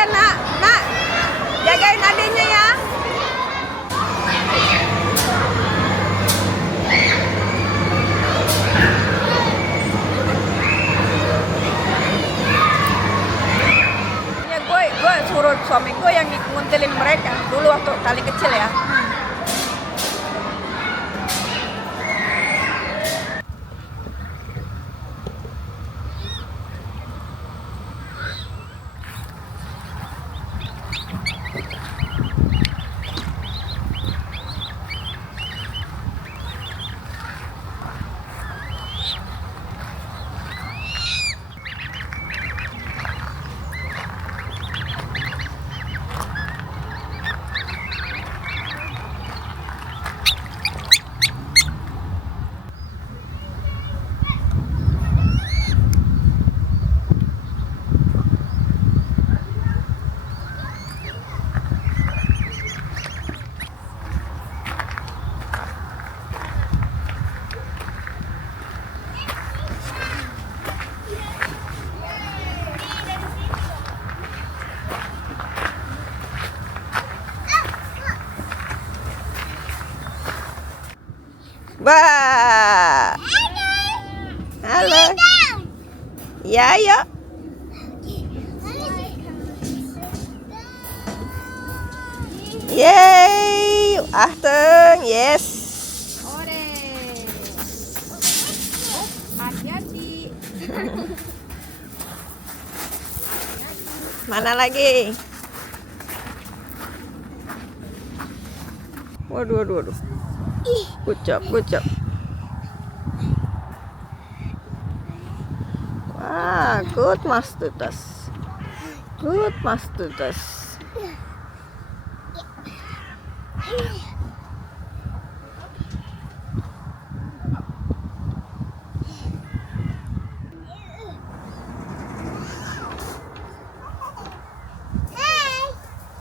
ya nak. Nak, jagain adiknya ya. Ya gue suruh suami gue yang nguntilin mereka dulu waktu kali kecil ya. Bah. Halo. Ya, yuk. Yeay, Ahteng, yes. Ore. Hati-hati. Mana lagi? Waduh, waduh, waduh. Good job, good job. Wah, good mastutas. Good mastutas.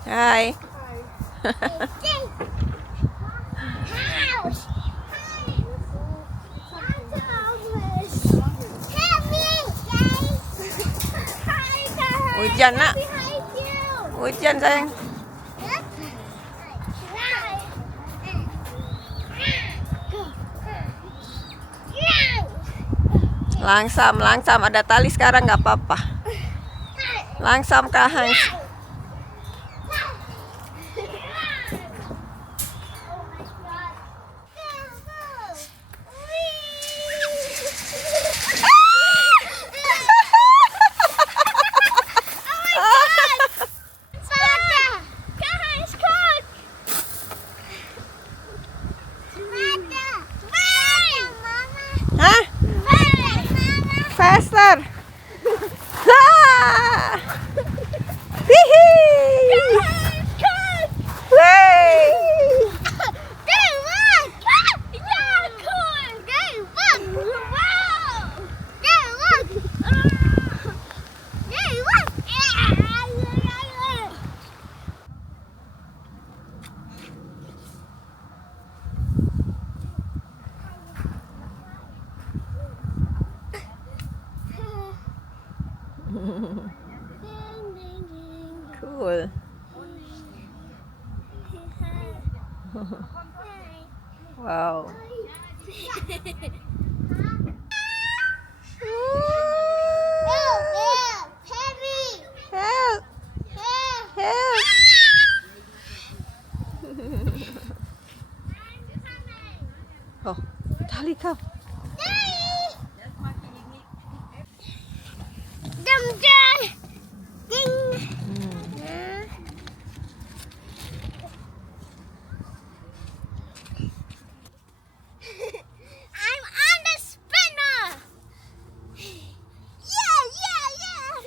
Hai. Hujan nak. Hujan sayang. Langsam, langsam. Ada tali sekarang nggak apa-apa. Langsam Kak Hans. Hah? Faster. Hihi. Wey. Cool. Wow. Help. Help. Oh, tali kau. I'm on the spinner. Yeah, yeah, yeah.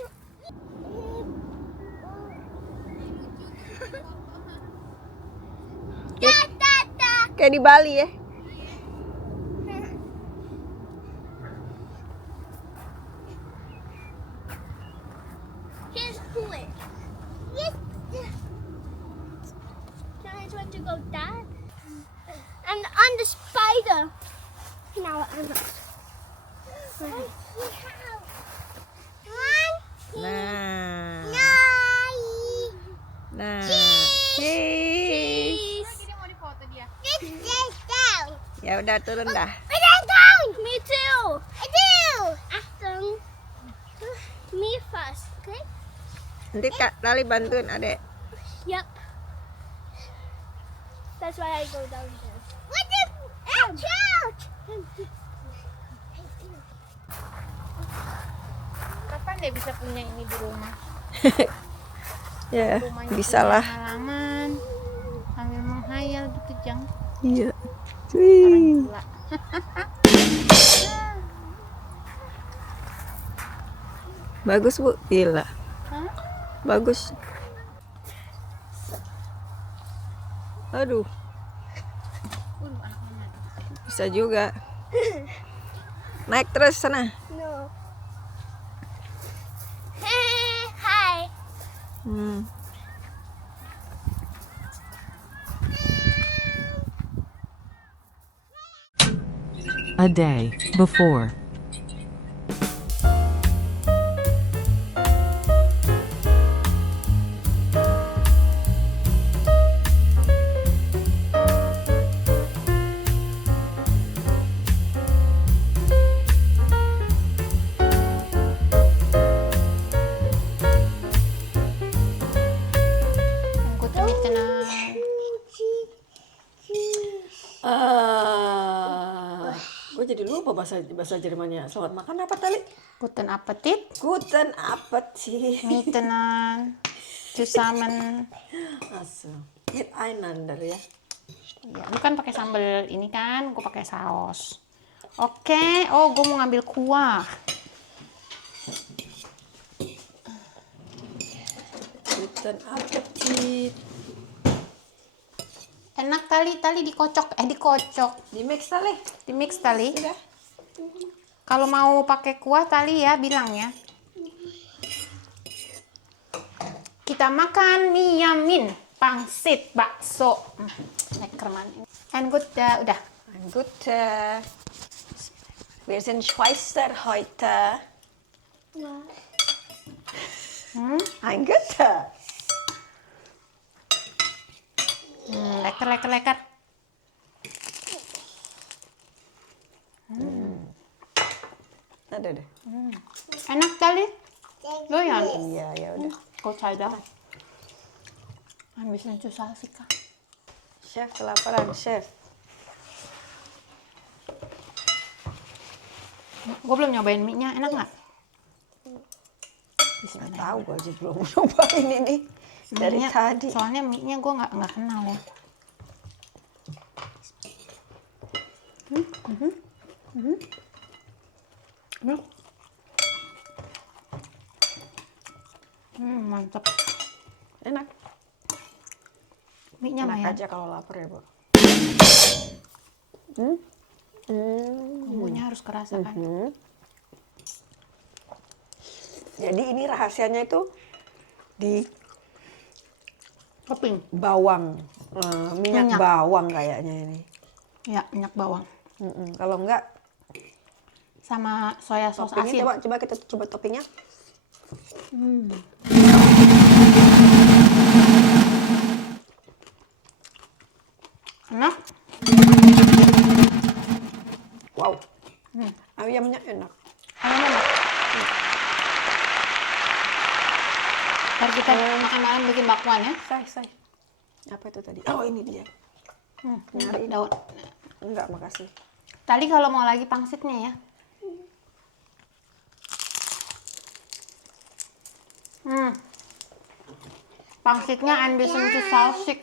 Da, da, da. Kayak di Bali ya. Here's Coolidge. Yes. Can I try to go down? And on the spider. Now I'm not. One. Nah. Nine. Nah, cheese. Cheese. Mau difoto dia. It's down. Ya udah turun dah. It's down. Me too. I do. After me first, okay? Nanti Kak Lali bantuin adek. Yep. That's why I go down there. What the? Ouch! Ouch! Kapan dia bisa punya ini di rumah? Ya, Rumahnya bisa punya lah. halaman sambil menghayal gitu Jang. Iya. Orang Wih. gila. Bagus Bu, gila. Hah? Bagus. Aduh, Anak mana? bisa juga. Naik terus sana. No. Hi. Hmm. A day before. Angkutan itu na. Gue jadi lupa bahasa Jermannya. Selamat makan apa tadi? Guten Appetit. Guten Appetit. Mitenan. Zusammen. Asu. Miteinander ya. Ya, lu kan pakai sambal ini kan, gue pakai saus. Oke, oh gue mau ngambil kuah. Guten Appetit. Enak tali dikocok, Di mix tali. di mix tali. Sudah. Kalau mau pakai kuah tali ya bilang ya. Kita makan mie yamin, pangsit, bakso. Lekker man. And good, udah. Gut. Wir sind Schweizer heute. Ein guter. Lekker. Ada deh. Enak tali. Doyan. Iya, ya udah. Kau sadar. Habis lucu salsika. Chef kelaparan, chef. Gue belum nyobain mie-nya, enak nggak? Nggak tahu, gue aja belum nyobain ini dari Mie-nya- tadi. Soalnya mie-nya gue nggak kenal ya. Mantap. Enak. Mie-nya Enak mah ya. aja kalau lapar ya, Bu. Bumbunya harus kerasa kan. Jadi ini rahasianya itu di Topping. bawang, minyak Minyak. bawang kayaknya ini. Ya, minyak bawang. Kalau enggak, Sama soya sos toppingnya asin. coba kita coba toppingnya. Enak. Wow, ayamnya enak. Ayamnya enak. Ntar kita makan malam bikin bakwan ya. Say. Apa itu tadi? Oh, ini dia. Nyari Daun. Enggak, makasih. Tadi kalau mau lagi pangsitnya ya. Pangsitnya ein bisschen zu salzig.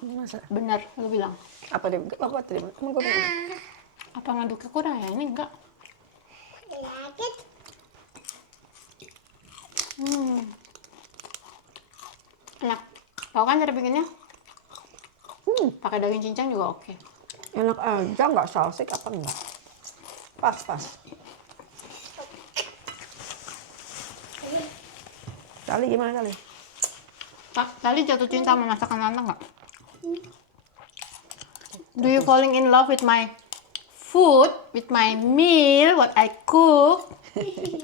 Masa? Bener, lu bilang. Apa dia? Apa tadi? Emang gue bilang. Apa ngaduknya kurang ya? Ini enggak. Like it? Enak. Tahu kan cara bikinnya? Pakai daging cincang juga oke. Enak aja, nggak salsik apa enggak? Pas. Tali gimana tali? Tadi jatuh cinta sama masakan tante nggak? Do you falling in love with my food, with my meal, what I cook?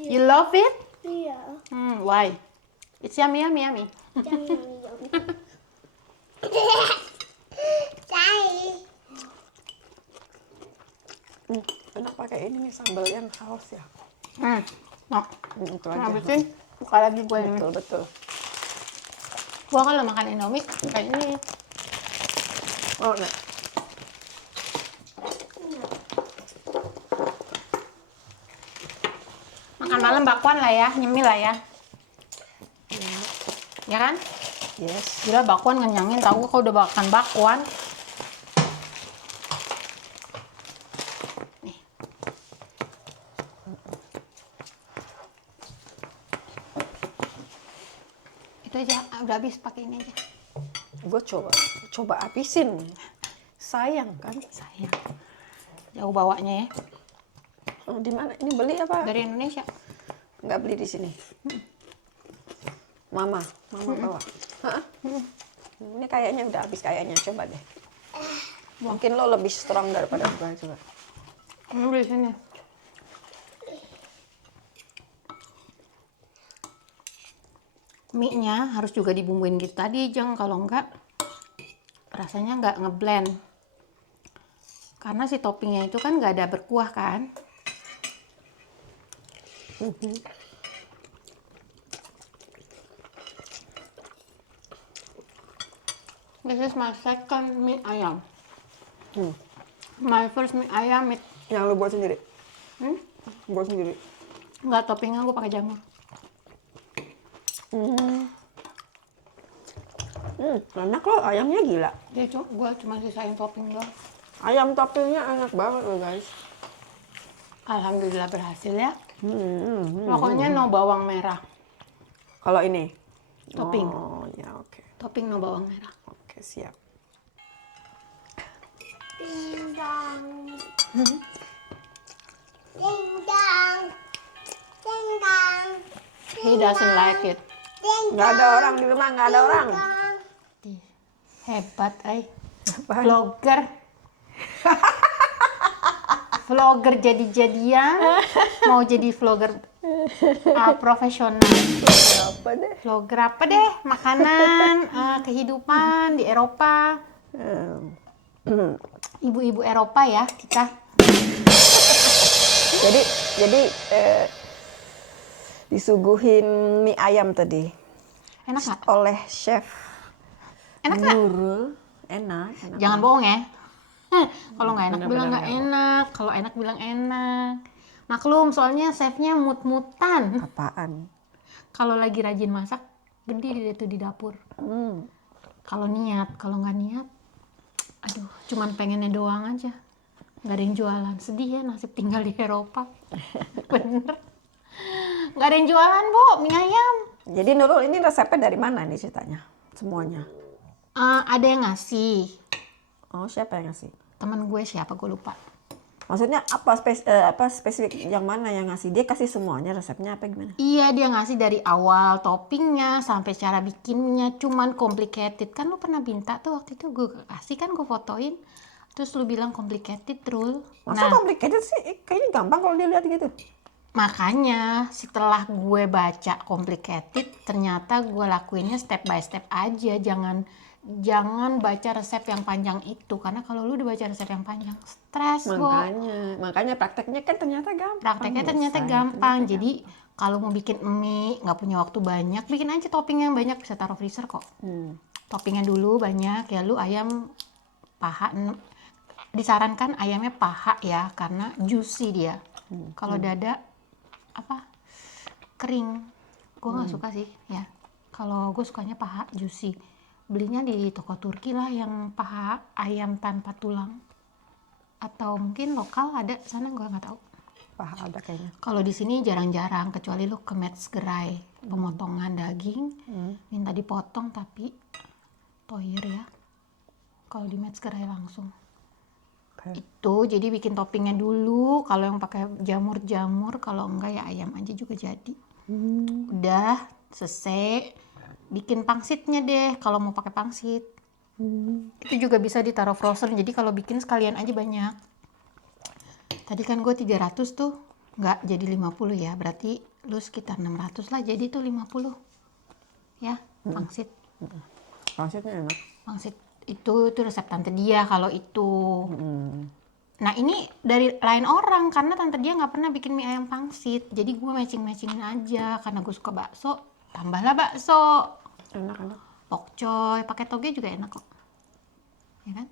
You love it? Yeah. Why? It's yummy. Yummy. Enak pakai ini nih sambal yang saus ya. Nah, Itu aja. habisin, buka lagi gue ini. Betul betul. Gue kalau makan Indomie kayak ini. Oh, nah. Makan malam bakwan lah ya, nyemil lah ya. Ya kan? Yes. Gila bakwan ngenyangin, tau gue kalau udah makan bakwan. Nih. Itu aja, udah habis pakai ini aja. Gue coba habisin. Sayang kan? Sayang. Jauh bawanya ya. Oh, di mana? Ini beli apa? Dari Indonesia. Nggak beli di sini. Mama bawa. Hah? Ini kayaknya udah habis kayaknya. Coba deh. Mungkin lo lebih strong daripada gue juga. Ini di sini. Mie-nya harus juga dibumbuin gitu tadi, Jeng. Kalau enggak, rasanya nggak ngeblend. Karena si toppingnya itu kan nggak ada berkuah kan. This is my second mie ayam. My first mie ayam, Yang lo buat sendiri? Hmm? Buat sendiri. Nggak toppingnya gue pakai jamur. Enak loh, ayamnya gila. Dia gue cuma sisain topping doang. Ayam toppingnya enak banget loh guys. Alhamdulillah berhasil ya. Pokoknya no bawang merah. Kalau ini? Topping. Oh ya oke. Topping no bawang merah. Oke siap. Ding dong. Ding dong. Ding dong. He doesn't like it. Ding Nggak ada orang di rumah, nggak ada orang. dong. Hebat, vlogger. Vlogger jadi-jadian. Mau jadi vlogger profesional. Apa deh? Vlogger apa deh? Makanan, kehidupan di Eropa. Ibu-ibu Eropa ya kita. Jadi disuguhin mie ayam tadi Enak nggak? oleh chef Enak nggak? Nurul. Enak. Jangan bohong ya. Kalau nggak enak Bener-bener bilang nggak nggak enak. Kalau enak bilang enak. Maklum soalnya chefnya mut-mutan. Apaan? Kalau lagi rajin masak, gede dia tuh di dapur. Kalau niat, kalau nggak niat, aduh, cuman pengennya doang aja. Nggak ada yang jualan. Sedih ya nasib tinggal di Eropa. Bener. Nggak ada yang jualan, Bu, mie ayam. Jadi Nurul ini resepnya dari mana nih ceritanya? Semuanya. Ada yang ngasih. Oh siapa yang ngasih? Temen gue siapa, gue lupa. Maksudnya apa spesifik yang mana yang ngasih? Dia kasih semuanya resepnya apa gimana? Iya, dia ngasih dari awal toppingnya sampai cara bikinnya, cuman complicated. Kan lu pernah minta tuh waktu itu gue kasih kan, gue fotoin. Terus lu bilang complicated, Rul. Masa complicated sih? Kayaknya gampang kalau dia lihat gitu. Makanya setelah gue baca complicated, ternyata gue lakuinnya step by step aja. Jangan baca resep yang panjang itu, karena kalau lu udah baca resep yang panjang stres. Makanya prakteknya kan ternyata gampang. Prakteknya ternyata gampang. Jadi kalau mau bikin mie nggak punya waktu banyak, bikin aja topping yang banyak, bisa taruh freezer kok. Toppingnya dulu banyak ya. Lu ayam paha, disarankan ayamnya paha ya, karena juicy dia. Kalau dada kering, gue nggak suka sih ya. Kalau gue sukanya paha juicy. Belinya di toko Turki lah yang paha ayam tanpa tulang, atau mungkin lokal ada sana, gue nggak tahu. Paha ada kayaknya. Kalau di sini jarang-jarang, kecuali lu ke Metzgerei pemotongan daging, minta dipotong tapi toyer ya. Kalau di Metzgerei langsung. Itu jadi bikin toppingnya dulu. Kalau yang pakai jamur, kalau enggak ya ayam aja juga jadi. Udah selesai. Bikin pangsitnya deh kalau mau pakai pangsit. Itu juga bisa ditaruh frozen. Jadi kalau bikin sekalian aja banyak. Tadi kan gue 300 tuh, nggak jadi 50 ya. Berarti lu sekitar 600 lah. Jadi tuh 50 ya pangsit. Pangsitnya enak. Pangsit Itu resep tante dia kalau itu. Nah ini dari lain orang karena tante dia nggak pernah bikin mie ayam pangsit. Jadi gue matching-matchingin aja karena gue suka bakso, tambahlah bakso. Enak. Pokcoy, pakai toge juga enak kok. Ya kan?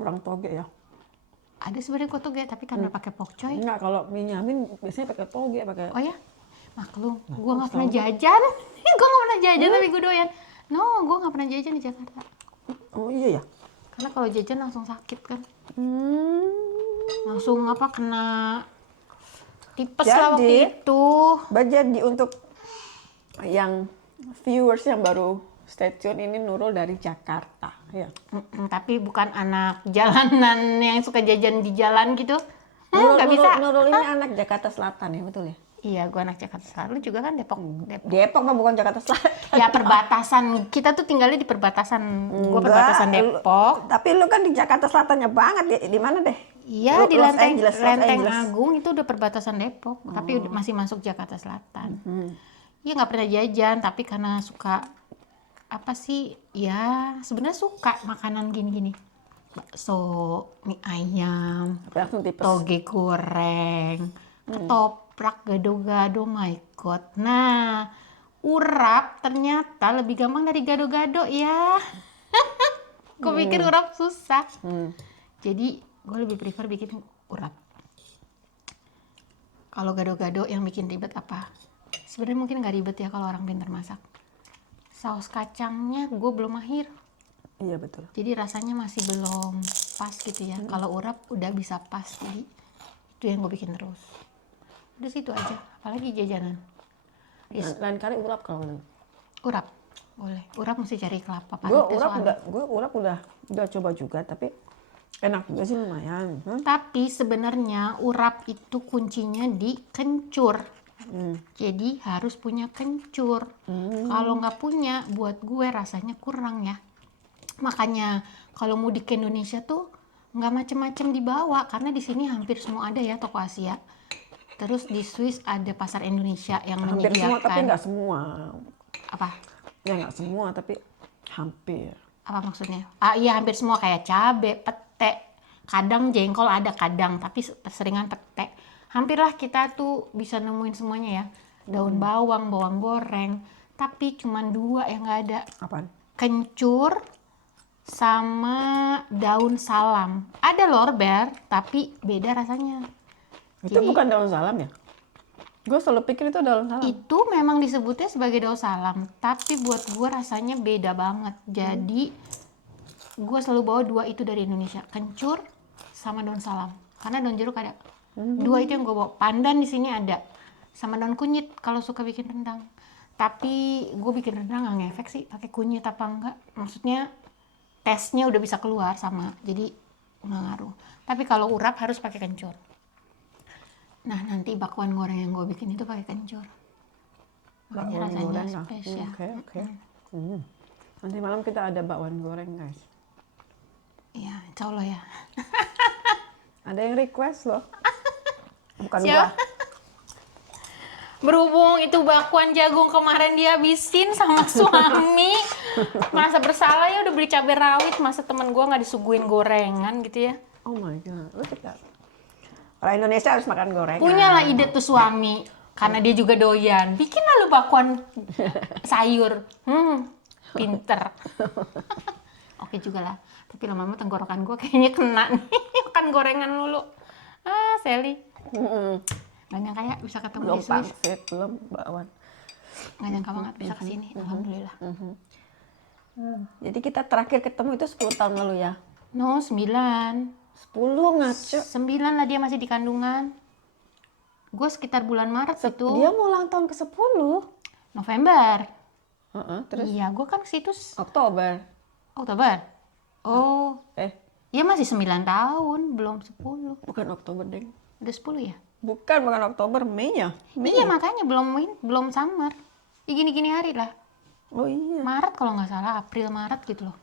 Kurang toge ya. Ada sebenarnya kok toge tapi karena pakai pokcoy. Enggak, kalau mie nyamin biasanya pakai toge, pakai. Oh ya? Maklum, gue nggak pernah jajan. Gue nggak pernah jajan tapi gue doyan. No, gue nggak pernah jajan di Jakarta. Oh iya ya. Karena kalau jajan langsung sakit kan. Hmm. Langsung kena tipes lah waktu Jadi, itu. Jadi untuk yang viewers yang baru stay tune, ini Nurul dari Jakarta ya. Tapi bukan anak jalanan yang suka jajan di jalan gitu. Nurul, Nggak bisa. Nurul ini anak Jakarta Selatan ya, betul ya? Iya, gue anak Jakarta Selatan. Lu juga kan Depok. Depok mah bukan Jakarta Selatan. Ya perbatasan. Kita tuh tinggalnya di perbatasan. Gue Enggak, perbatasan Depok. Tapi lu kan di Jakarta Selatannya banget, di mana deh? Iya, di Los Lenteng, Angeles, Los Lenteng Angeles. Agung itu udah perbatasan Depok. Tapi masih masuk Jakarta Selatan. Iya, nggak pernah jajan. Tapi karena suka apa sih? Ya sebenarnya suka makanan gini-gini. Bakso, mie ayam, Tapi langsung tipes. toge goreng, ketoprak, gado-gado, my god. Nah, urap ternyata lebih gampang dari gado-gado ya. Gue pikir urap susah. Jadi gue lebih prefer bikin urap. Kalau gado-gado yang bikin ribet apa? Sebenarnya mungkin nggak ribet ya kalau orang pintar masak. Saus kacangnya gue belum mahir. Iya betul. Jadi rasanya masih belum pas gitu ya. Kalau urap udah bisa pas. Jadi itu yang gue bikin terus. Udah situ aja. Apalagi jajanan. Lain kali urap kalau lu. Urap boleh. Urap mesti cari kelapa Gue parutnya soalnya. urap udah coba juga, tapi enak juga sih, lumayan. Tapi sebenarnya urap itu kuncinya di kencur. Jadi harus punya kencur. Kalau nggak punya, buat gue rasanya kurang ya. Makanya kalau mudik ke Indonesia tuh nggak macem-macem dibawa karena di sini hampir semua ada ya toko Asia. Terus di Swiss ada pasar Indonesia yang Hampir semua, tapi menyediakan nggak semua. apa? Ya nggak semua, tapi hampir. Apa maksudnya? Iya hampir semua kayak cabe, pete, kadang jengkol ada kadang, tapi seringan pete. Hampirlah kita tuh bisa nemuin semuanya ya. Daun bawang, bawang goreng, tapi cuman 2 yang nggak ada. Apaan? Kencur sama daun salam. Ada lorber, tapi beda rasanya. Itu bukan daun salam ya? Gue selalu pikir itu daun salam. Itu memang disebutnya sebagai daun salam, tapi buat gue rasanya beda banget. Jadi gue selalu bawa 2 itu dari Indonesia, kencur sama daun salam. Karena daun jeruk ada. 2 itu yang gue bawa. Pandan di sini ada, sama daun kunyit kalau suka bikin rendang. Tapi gue bikin rendang nggak ngefek sih pakai kunyit apa enggak. Maksudnya tesnya udah bisa keluar sama, jadi nggak ngaruh. Tapi kalau urap harus pakai kencur. Nah nanti bakwan goreng yang gue bikin itu pakai kencur. Makanya Bakwan rasanya goreng lah. spesial. Oke. Nanti malam kita ada bakwan goreng guys. Iya, insya Allah ya. Ada yang request loh. Bukan Siapa? gua. Berhubung itu bakwan jagung kemarin dihabisin sama suami, merasa bersalah ya udah beli cabai rawit, masa temen gue nggak disuguhin gorengan gitu ya. Oh my god. Look at that. Orang Indonesia harus makan gorengan. Punya lah ide tuh suami, karena dia juga doyan. Bikin lah lu bakwan sayur. Pinter. Oke juga lah. Tapi lama-lama tenggorokan gue kayaknya kena nih. Makan gorengan mulu. Sally. Gak nyangka ya bisa ketemu Belum di Swiss. pangsit, belum bakwan. Gak nyangka banget bisa kesini. Alhamdulillah. Jadi kita terakhir ketemu itu 10 tahun lalu ya? No, 9. 10 ngaco. 9 lah dia masih di kandungan. Gue sekitar bulan Maret itu. Dia mau ulang tahun ke 10. November. Terus Iya, gue kan ke situ Oktober. Oktober. Oh, Eh, dia masih 9 tahun, belum 10. bukan Oktober, Deng. Udah 10 ya? Bukan Oktober, Mei ya? Iya, makanya belum summer. Ya gini-gini hari lah. Oh iya. Maret kalau nggak salah, April Maret gitu loh.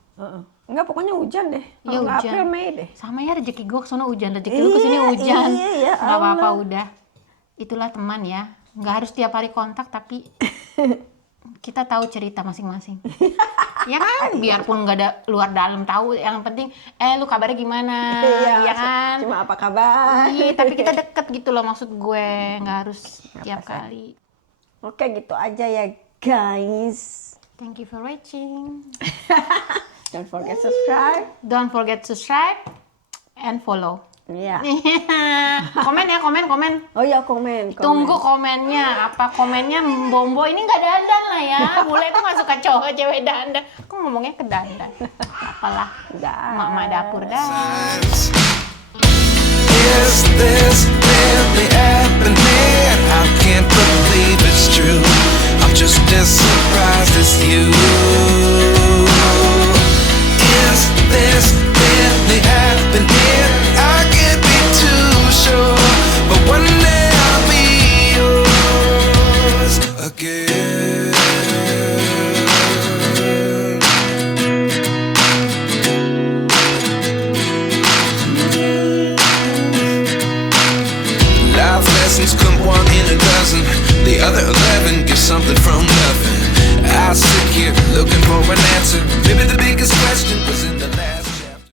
Enggak, pokoknya hujan deh. Iya, Kalau nggak hujan. April, Mei deh. Sama ya rezeki gue kesana hujan, rezeki lu kesini hujan. Iya, Nggak apa-apa Allah. udah. Itulah teman ya. Nggak harus tiap hari kontak, tapi kita tahu cerita masing-masing. Ya kan, biarpun nggak ada luar dalam tahu, yang penting lu kabarnya gimana, ya kan? Cuma apa kabar? Iya, tapi kita deket gitu loh, maksud gue nggak harus tiap kali. Oke, gitu aja ya guys. Thank you for watching. Don't forget subscribe. Don't forget to subscribe and follow. Iya. Komen ya, komen. Oh iya, komen. Tunggu komennya. Apa komennya? Bombo ini nggak dandan lah ya. Bule tuh nggak suka cowok cewek dandan. Kok ngomongnya ke dandan? Apalah. Mama dapur dah. Is this really happening? I can't believe it's true. I'm just as surprised as you. Is this really happening? I can't be too sure, but one day I'll be yours again. Life lessons come one in a dozen. The other 11 give something from nothing. I sit here looking for an answer. Maybe the biggest question was in